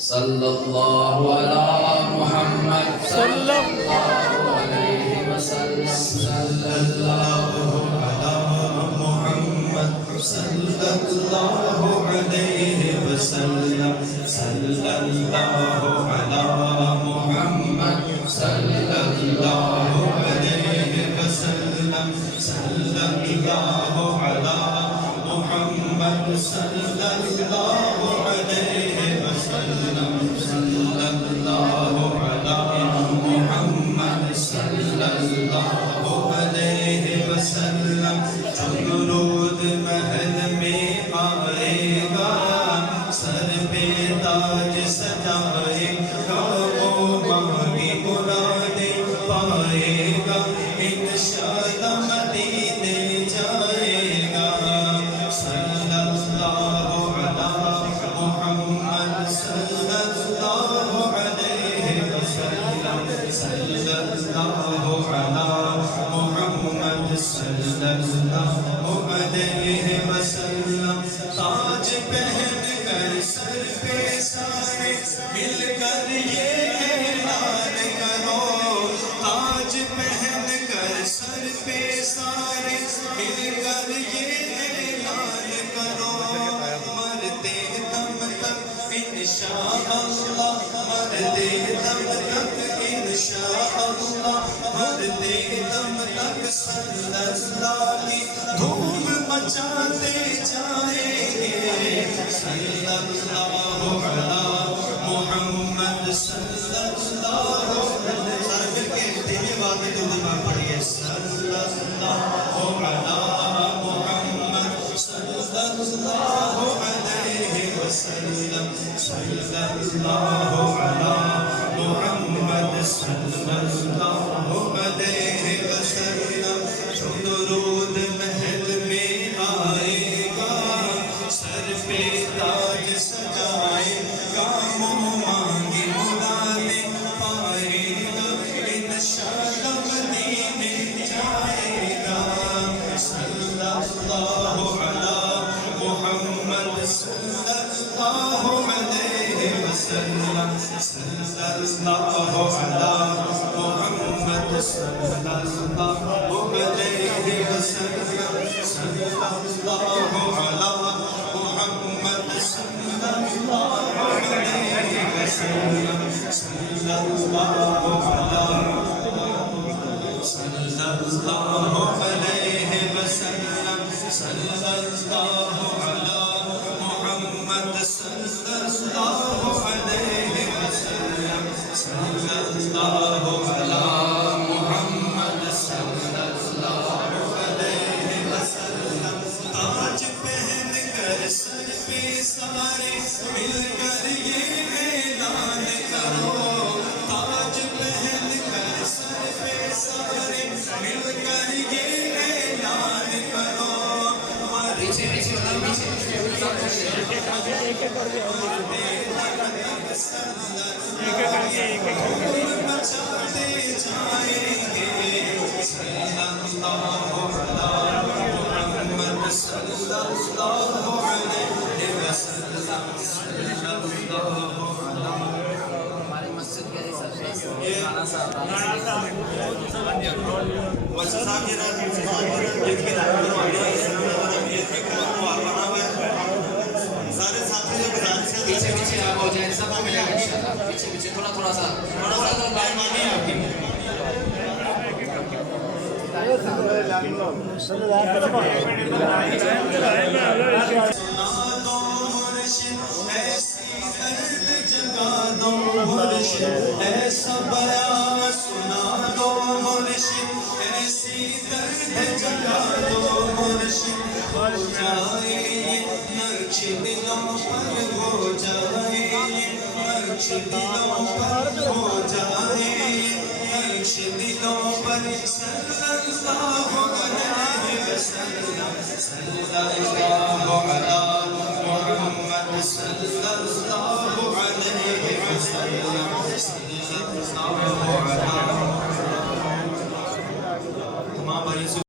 صلی اللہ علی محمد صلی اللہ علیہ وسلم صلی اللہ علی محمد صلی اللہ علیہ وسلم صلی اللہ علی محمد صلی اللہ علیہ وسلم صلی اللہ علی محمد صلی اللہ علیہ وسلم صلی اللہ علی محمد صلی اللہ علیہ وسلم جو درود محل میں آئے گا سر پہ تاج سجائے گا وہ مانگی مرادیں پائے گا انشاءاللہ مدینے جائے گا صلی اللہ علی محمد صلی اللہ علیہ وسلم صلی اللہ علی محمد صلی اللہ علیہ وسلم تاج پہن کر سر پہ سارے مل کر یہ اعلان کرو تاج پہن کر سر پہ سارے مل کر یہ اعلان کرو مرتے دم تک انشاءاللہ مرتے دم تک انشاءاللہ مرتے دم تک صلی اللہ کی دھوم مچاتے جائیں گے صلی اللہ علی محمد صلی اللہ علیہ سارے مل کے تیری باتیں تو دماغ پڑھئے صلی اللہ علی محمد صلی اللہ علیہ وسلم صلی اللہ علی محمد صلی اللہ علیہ وسلم جو درود محل میں آئے گا سر پہ تاج سجائے گا منہ مانگی مرادیں پائے گا انشاءاللہ مدینے جائے گا صلی اللہ علی محمد صلی اللہ علیہ وسلم صلی اللہ علی محمد صلی اللہ علیہ وسلم صلی اللہ علی محمد صلی اللہ علیہ وسلم صلی اللہ علی صلی اللہ علیہ وسلم صلی اللہ علی محمد صلی اللہ علیہ وسلم صلی اللہ علی محمد صلی اللہ علیہ وسلم تاج پہن کر سر پہ سارے مل کر یہ اعلان کرو تاج پہن کر سر پہ سارے مل کر یہ اعلان کرو پیچھے پیچھے مچاتے جائیں گے صلی اللہ علی محمد صلی اللہ علیہ وسلم صلی اللہ علی ہماری مسجد کے رانا صاحب سارے ساتھی جو پیچھے پیچھے آپ ہو جائیں سب کو ملے گا انشاءاللہ پیچھے پیچھے تھوڑا سا لائن مانی ہے آپ کی سنا دو مرشد ایسی درد جگا دو مرشد ایسا بیان سنا دو مرشد ایسی درد جگا دو مرشد ہو جائے نقش دلوں پر ہو جائے نقش دلوں پر ہو جائے نقش دلوں پر صلی اللہ علیہ وسلم صلی اللہ علی محمد صلی اللہ علیہ وسلم صلی اللہ علی